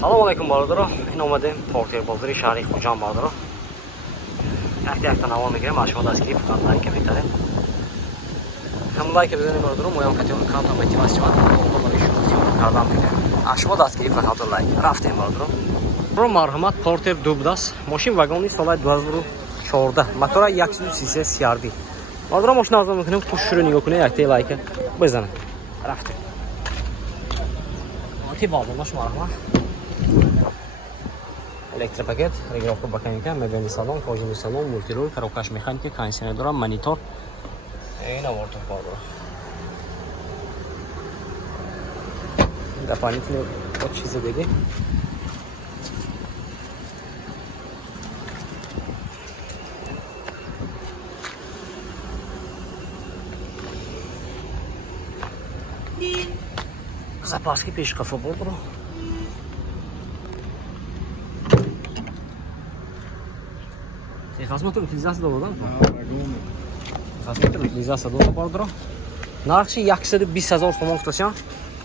Assalomu alaykum barodaро. In omadem porter bozori shahri Xo'jand barodaро. Yakta davom میگیریم. ماشو دستگیری فقط لایک میتاره. هم لایک بزنید barodaро. مویام хотел کانال мотивация برای شما کردم میگه. اشما دستگیری فقط لایک. رفتیم barodaро. برو مرحمت porter dubdas. ماشین واگونی سال 2014. موتور 133 CRV. barodaро ماشین آزاد میکنیم. خوش رو نگاه کنید. yakta لایک بزنید. رفتیم. تی باز مرحمت. Электропакет, регулировка баканика, мебельный салон, кожаный салон, мультируль, коробка механики, кондиционер, монитор. И навод входа. Дополнительные очень забеги. Запаски пешкафа бордро. Хазматор утилизация доладам. Хазматор утилизация дола barodaро. Нархи 120000 сомон футасян.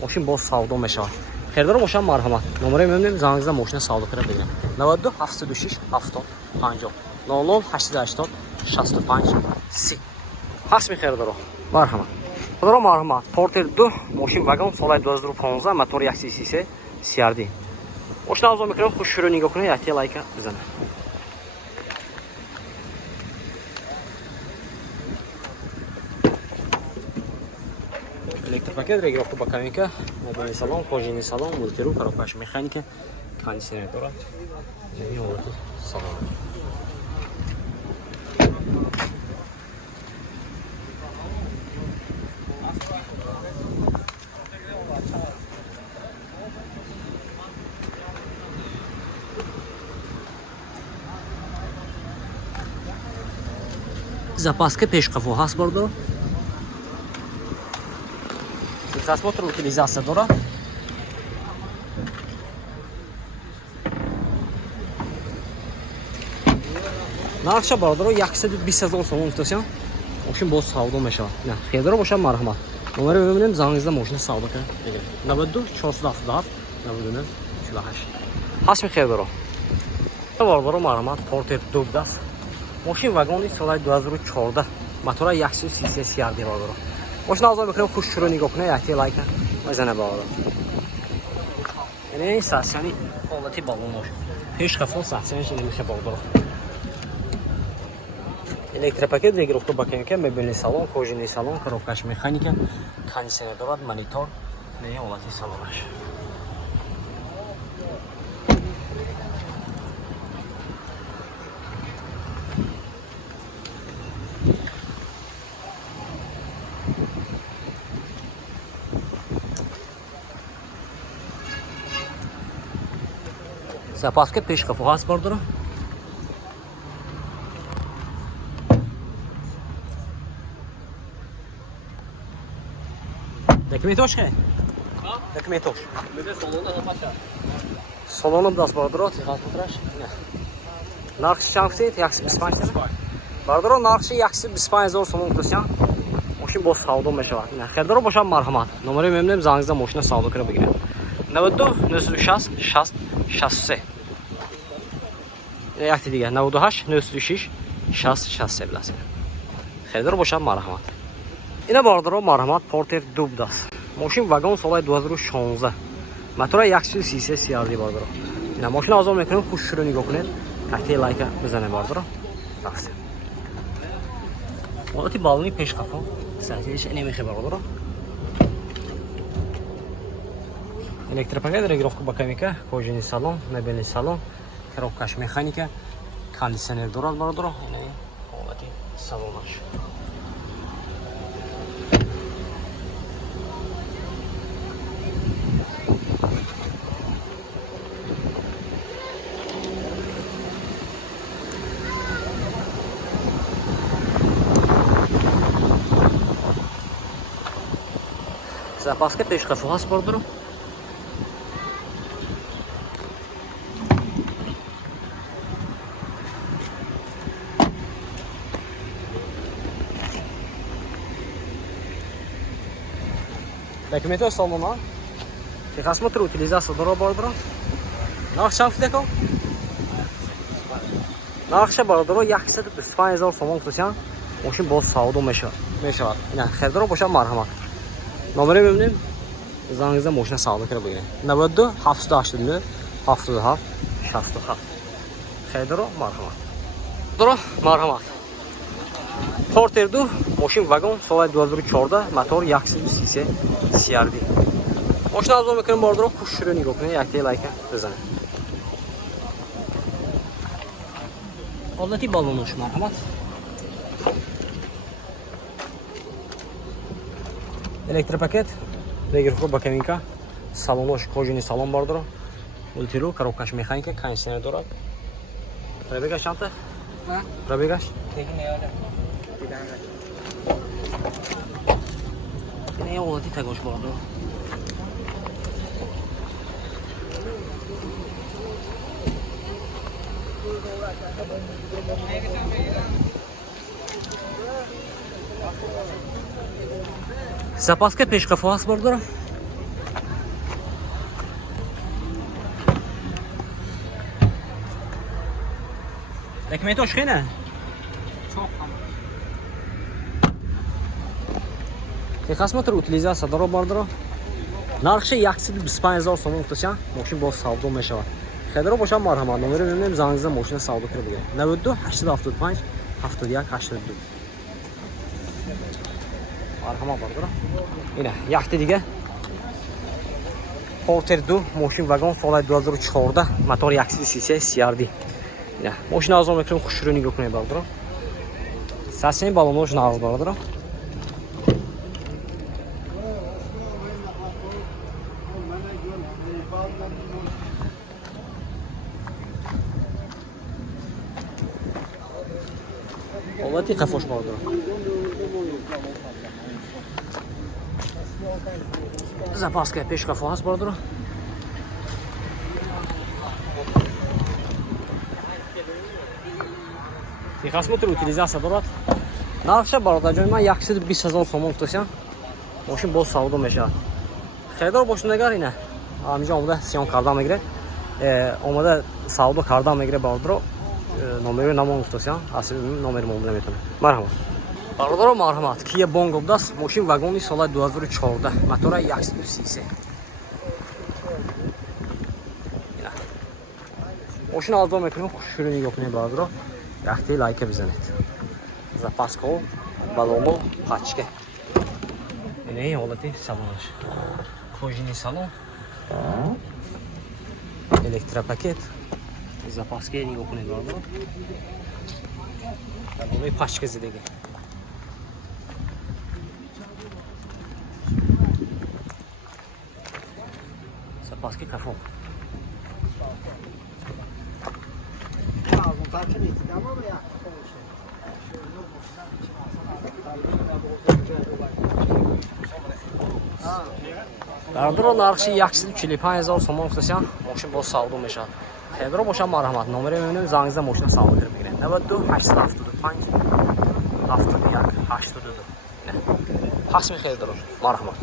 Мошин боз савдо мешавад. Хердор мошин марҳамат. Номере мемонем зангизда мошина савдо кара бигирам. 92 726 70 50 00 880 65 30. Ҳасми хердоро. Марҳамат. Хердоро марҳамат. Porter 2 мошин вагон соли 2015 мотор 133 CRD. Мошина азо мекунам хушро нигоҳ кунед, якти лайка бизанед. Электропакет, регулировка баканика, мобильный салон, кожаный салон, мультируль, коробка механики, кондиционер. И вот салон. Запаска пешкафу ҳаст barodaро. Просмотр утилизация дора. Нархша barodaро 120000 сомон футасян. Мошин боз савдо мешавад. Не, хердоро бошад марҳамат. Номеро мемонем зангизда мошина савдо кара. 92 477 99 48. Ҳасми хердоро. barodaро марҳамат porter dubdas. Мошин вагони соли 2014. Мотор 133 CRD barodaро. ماشین آزاد میکنم خوش رو نگاه کنه یکی لایک بزنه بالا. یعنی ساسیانی حالتی بالون باشه. پیش خفون ساسیانش نمیشه بالا. Электропакет, регулировка баканика, мебельный салон, кожаный салон, коробка механика, кондиционер, монитор, не улати салонаш. Запаска пешкафу ҳаст barodaро. Документош ке? Документош. Беде салона ҳамаша. Салона даст barodaро, техасмотраш. Нархи чанд гуфтед? 125. barodaро, нархи 125000 сомон футасян. Мошин боз савдо мешавад. Хердоро бошад марҳамат. Номеро мемонем зангизда мошина савдо кара бигирам. 92 96 60 63. Якти дига 98 96 60 63 биласе. Хердоро бошад марҳамат. Ина barodaро марҳамат porter dubdas. Мошин вагон соли 2016. Мотор 133 CRD barodaро. Ина мошина озод мекунем, хуш رو нигоҳ кунед. якти лайка бизанед barodaро. Рафт. Молоти балони пешқафо. Сатиш немихе barodaро. Электропакет, регулировка баканика, кожаный салон, мебельный салон, коробка механика, кондиционер дорад barodaро. Ина ҳолати салонаш. Запаска пешқафу ҳаст barodaро. Документош салона. Техосмотр утилизация дора barodaро. Narx çand fideko? Narxша бародаро 125 000 сомон гуфтасиян. Мошин боз савдо мешавад. Ина хердоро бошад марҳамат. Номеро мебинем. Зангизда мошина савдо кара бигирем. 92 789 77 67. Хердоро марҳамат. Доро марҳамат. Porter 2 мошин вагон соли 2014 мотор 133 CRD. Мошина арзон мекунем бародаро хушро нигоҳ кунед, як лайка бизанед. Odatiy balonlash marhamat. Elektropaket, regirxo bokaminka, salonlash kojini salon bordoro. Multiru, коробкаш механика, кондиционер дорад. Пробегаш чанта? Ha? Пробегаш? Tekin yo'q. Ne odatiy tagosh bordoro. Zapaska peshqafo ast bordoro. Ekmek toshqina. Çok ham. Texasmotor utilizatsiya doro bordoro. Narxi 125 000 so'm o'tachan, mashina boz savdo meshavad. Xedro bosham marhamat, nomeri berim zangizda mashina savdo qilib beradi. 92 875 71 82. Marhamat bordoro. Ina, yaxti diga. Porter 2 mashina vagon so'lay 2014 motor 133 CRD. Ina, mashina azom ekran xushro nigoh kunay bordoro. Sasin balonoj nag'z bordoro. Olati qafosh bordoro. Zapaska peshqafo ast bordoro. Texasmotor utilizatsiya dorad. Narxi barodajoy man 120 000 so'm o'tasiyan. Moshin boz savdo meshad. Xaridor boshlangar ina. Aminja omada sion kardan megire. Omada savdo kardan megire bordoro. Номери намон гуфтасиян, асли номери муомила метавонам. Марҳамат. Бародаро марҳамат. Kia Bongo даст, мошин вагони соли 2014, мотора 133. Ина. Мошина арзон мекунем, хушро нигоҳ кунед бародаро. Яхте лайка бизанед. Запаска, балоно, пачка. Ина ин ҳолати салонаш. Кожини салон. Электропакет. Zapaska nigоҳ кунед бародаро. Балонои пачка зидагӣ. Zapaska кафо. Бародаро нархи 145 000 сомон гуфтасиян, мошин боз савдо мешавад. Xedro bosham marhamat. Nomeri mening zangizda mashina savdo qilib bering. 92 875 71 82. Hasmi Xedro. Marhamat.